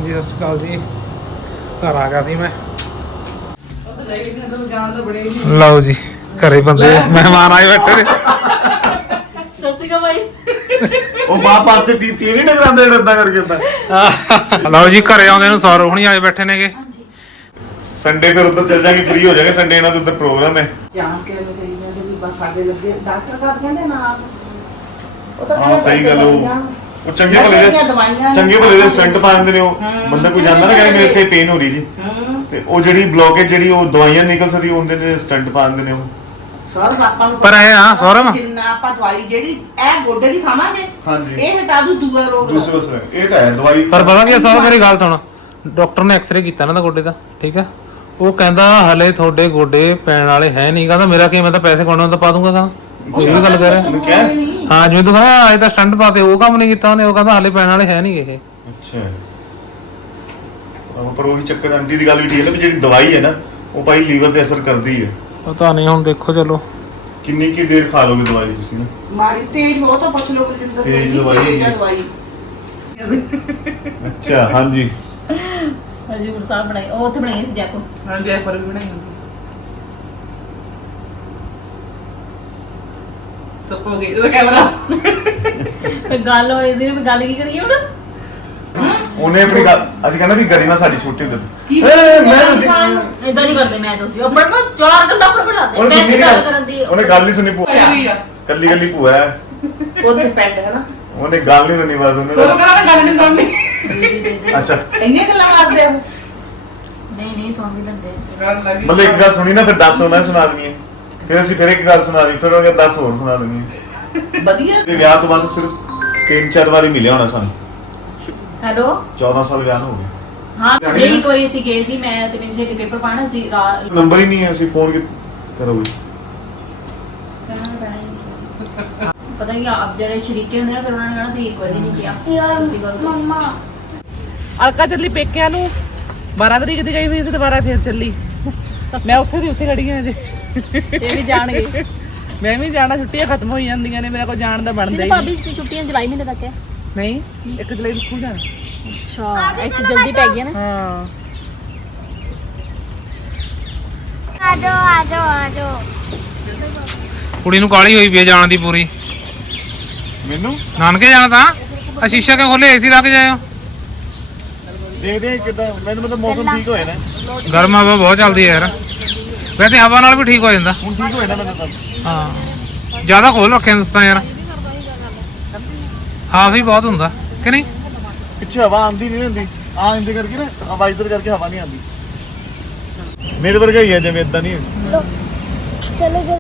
जी सत श्री अकाल जी। घर आ गया सी मैं। लो जी घरे बंदे मेहमान आए बैठे ने। लो जी घरे आउंदे नु सौरभ हुणी आए बैठे ने। संडे फिर उधर चल जाएंगे, फ्री हो जाएंगे। संडे ना तो उधर प्रोग्राम है। हाँ सही गल वो चंगे भले दे स्टंट पा दिंदे ने। बंदा कोई जांदा ना कहे मेरे इत्थे पेन हो रही जी ते ओ जेडी ब्लॉकेज जेडी ओ दवाइयां निकल सकदी ओंदे ने स्टंट पा दिंदे ने ओ। ਸੌਰਵ ਆਪਾਂ ਨੂੰ ਪਰ ਇਹ ਹਾਂ ਸੌਰਵ ਜਿੰਨਾ ਆਪਾਂ ਦਵਾਈ ਜਿਹੜੀ ਇਹ ਗੋਡੇ ਦੀ ਖਾਵਾਂਗੇ ਇਹ ਹਟਾ ਦੂ ਦੂਆ ਰੋਗ ਦੂਸਰਾ ਇਹ ਤਾਂ ਹੈ ਦਵਾਈ। ਪਰ ਪਤਾ ਕੀ ਸੌਰਵ ਮੇਰੀ ਗੱਲ ਸੁਣ, ਡਾਕਟਰ ਨੇ ਐਕਸ-ਰੇ ਕੀਤਾ ਨਾ ਦਾ ਗੋਡੇ ਦਾ, ਠੀਕ ਆ। ਉਹ ਕਹਿੰਦਾ ਹਲੇ ਤੁਹਾਡੇ ਗੋਡੇ ਪੈਣ ਵਾਲੇ ਹੈ ਨਹੀਂ। ਕਹਿੰਦਾ ਮੇਰਾ ਕੀ, ਮੈਂ ਤਾਂ ਪੈਸੇ ਕੋਣ ਤਾਂ ਪਾ ਦੂੰਗਾ। ਕਹਿੰਦਾ ਉਹ ਵੀ ਗੱਲ ਕਰ ਰਿਹਾ। ਹਾਂ ਜਿਵੇਂ ਤੂੰ ਕਹਿੰਦਾ ਅੱਜ ਤਾਂ ਸਟੰਟ ਪਾਤੇ, ਉਹ ਕੰਮ ਨਹੀਂ ਕੀਤਾ ਉਹਨੇ। ਉਹ ਕਹਿੰਦਾ ਹਲੇ ਪੈਣ ਵਾਲੇ ਹੈ ਨਹੀਂ ਇਹ। ਅੱਛਾ ਪਰ ਉਹੀ ਚੱਕਰ ਆਂਟੀ ਦੀ ਗੱਲ ਵੀ ਠੀਕ ਹੈ ਨਾ, ਜਿਹੜੀ ਦਵਾਈ ਹੈ ਨਾ ਉਹ ਭਾਈ ਲੀਵਰ ਤੇ ਅਸਰ ਕਰਦੀ ਹੈ। ਪਤਾ ਨਹੀਂ ਹੁਣ ਦੇਖੋ ਚਲੋ ਕਿੰਨੀ ਕੀ ਦੇਰ ਖਾ ਲੋਗੇ ਦਵਾਈ ਤੁਸੀਂ ਨਾ। ਮਾੜੀ ਤੇਜ਼ ਬਹੁਤ ਆ ਪਛ ਲੋਕ ਜਿੰਦਰ ਤੇਜ਼ ਦਵਾਈ। ਅੱਛਾ ਹਾਂਜੀ ਹਜੂਰ ਸਾਹਿਬ ਬਣਾਈ, ਉਹ ਉੱਥੇ ਬਣਾਈ ਸੀ ਜੈਪੁਰ। ਹਾਂ ਜੈਪੁਰ ਵੀ ਬਣਾਈ ਸੀ। ਸਭ ਹੋ ਗਈ ਇਹਦਾ ਕੈਮਰਾ ਤੇ ਗੱਲ ਹੋਈ ਦੀ ਵੀ ਗੱਲ ਕੀ ਕਰੀਏ ਹੁਣ। ਉਹਨੇ ਆਪਣੀ ਗੱਲ ਅਸੀਂ ਕਹਿੰਦਾ ਵੀ ਗਰੀਮਾ ਸਾਡੀ ਛੋਟੀ ਹੁੰਦੀ ਕੀ ਮੈਂ ਤੁਸੀਂ ਇਦਾਂ ਨਹੀਂ ਕਰਦੇ। ਮੈਂ ਤੁਸੀਂ ਆਪਣਾ ਨਾ ਚਾਰ ਗੱਲਾਂ ਆਪਣਾ ਬਣਾਉਂਦੇ ਉਹਨੇ ਪੈਸੇ ਗੱਲ ਕਰਨ ਦੀ। ਉਹਨੇ ਗੱਲ ਨਹੀਂ ਸੁਣੀ ਭੂਆ ਕੱਲੀ ਭੂਆ ਹੈ ਉੱਥੇ ਪੈਂਡ ਹੈ ਨਾ। ਉਹਨੇ ਗੱਲ ਨਹੀਂ ਸੁਣੀ ਬਸ ਉਹਨੇ ਸਰ ਕਹਿੰਦਾ ਗੱਲ ਨਹੀਂ ਸੁਣਨੀ। ਅੱਛਾ ਇੰਨੀਆਂ ਗੱਲਾਂ ਮਾਰਦੇ ਆ ਨਹੀਂ ਸੁਣ ਵੀ ਲੈਂਦੇ। ਮਤਲਬ ਇੱਕ ਗੱਲ ਸੁਣੀ ਨਾ ਫਿਰ 10 ਉਹਨਾਂ ਨੇ ਸੁਣਾ ਦੇਣੀ ਹੈ। ਫਿਰ ਅਸੀਂ ਫਿਰ ਇੱਕ ਗੱਲ ਸੁਣਾ ਦੀ, ਫਿਰ ਉਹਨੇ 10 ਹੋਰ ਸੁਣਾ ਦੇਣੀ ਹੈ। ਵਧੀਆ। ਤੇ ਵਿਆਹ ਤੋਂ ਬਾਅਦ ਸਿਰਫ 3-4 ਵਾਰੀ ਮਿਲਿਆ ਹੋਣਾ ਸਾਨੂੰ। ਹੈਲੋ 14 ਸਾਲ ਵਿਆਹ ਨੂੰ ਹੋ ਗਏ। ਹਾਂ ਜੇ ਇੱਕ ਵਾਰੀ ਅਸੀਂ ਗਏ ਸੀ, ਮੈਂ ਤੇ ਮੇਰੇ ਸੇ ਪੇਪਰ ਪਾਣਾ ਸੀ। ਨੰਬਰ ਹੀ ਨਹੀਂ ਹੈ, ਅਸੀਂ ਫੋਨ ਕਰੋਗੇ ਪਤਾ ਨਹੀਂ ਆਪ ਜਿਹੜੇ ਸ਼ਰੀਕੇ ਹੁੰਦੇ ਨਾ ਫਿਰ ਉਹਨਾਂ ਨੇ ਕਹਿਣਾ ਤੁਸੀਂ ਇੱਕ ਵਾਰੀ ਨਹੀਂ ਕਿਹਾ ਤੁਸੀਂ ਗੱਲ ਮੰਮਾ। ਅਲਕਾ ਚੱਲੀ ਪੇਕਿਆਂ ਨੂੰ 12 ਤਰੀਕ ਦੀ ਗਈ ਹੋਈ ਸੀ, ਦੁਬਾਰਾ ਫੇਰ ਚੱਲੀ। ਮੈਂ ਉੱਥੇ ਦੀ ਉੱਥੇ ਖੜੀ ਹਾਂ ਅਜੇ। ਇਹ ਵੀ ਜਾਣਗੇ। ਮੈਂ ਵੀ ਜਾਣਾ, ਛੁੱਟੀਆਂ ਖਤਮ ਹੋਈ ਜਾਂਦੀਆਂ ਨੇ, ਮੇਰਾ ਕੋਈ ਜਾਣ ਦਾ ਬਣਦਾ ਹੀ ਭਾਬੀ ਦੀ ਛੁੱਟੀਆਂ ਜੁਲਾਈ ਮਹੀਨੇ ਤੱਕ ਹੈ। ਨਹੀਂ 1 ਜੁਲਾਈ ਨੂੰ ਸਕੂਲ ਜਾਣਾ। ਅੱਛਾ ਇੱਕ ਜਲਦੀ ਪੈ ਗਿਆ ਨਾ। ਹਾਂ ਆਜੋ ਕੁੜੀ ਨੂੰ ਕਾਲੀ ਹੋਈ ਵੀ ਜਾਣ ਦੀ ਪੂਰੀ। ਮੈਨੂੰ ਨਾਨਕੇ ਜਾਣਾ ਤਾਂ ਆ ਸ਼ੀਸ਼ਾ ਕਿਉਂ ਖੋਲੇ, ਏਸੀ ਲਾ ਕੇ ਜਾਇਓ। ਦੇਖਦੇ ਆ ਕਿਦਾਂ। ਮੈਨੂੰ ਮਤਲਬ ਮੌਸਮ ਠੀਕ ਹੋਇਆ ਨਾ। ਗਰਮ ਹਵਾ ਬਹੁਤ ਚੱਲਦੀ ਹੈ ਯਾਰ। ਵੈਸੇ ਹਵਾ ਨਾਲ ਵੀ ਠੀਕ ਹੋ ਜਾਂਦਾ। ਹੁਣ ਠੀਕ ਹੋਇਆ ਨਾ ਮੈਨੂੰ ਤਾਂ। ਹਾਂ ਜ਼ਿਆਦਾ ਖੋਲ ਰੱਖਿਆ ਦੋਸਤਾਂ ਯਾਰ, ਹਾਫ ਹੀ ਬਹੁਤ ਹੁੰਦਾ ਕਿ ਨਹੀਂ। ਪਿੱਛੇ ਹਵਾ ਆਉਂਦੀ ਨਹੀਂ ਹੁੰਦੀ ਆ ਇੰਦੇ ਕਰਕੇ ਨਾ, ਵਾਈਜ਼ਰ ਕਰਕੇ ਹਵਾ ਨਹੀਂ ਆਉਂਦੀ। ਮੇਰੇ ਵਰਗਾ ਹੀ ਹੈ ਜਿਵੇਂ ਇਦਾਂ ਨਹੀਂ। ਚਲੋ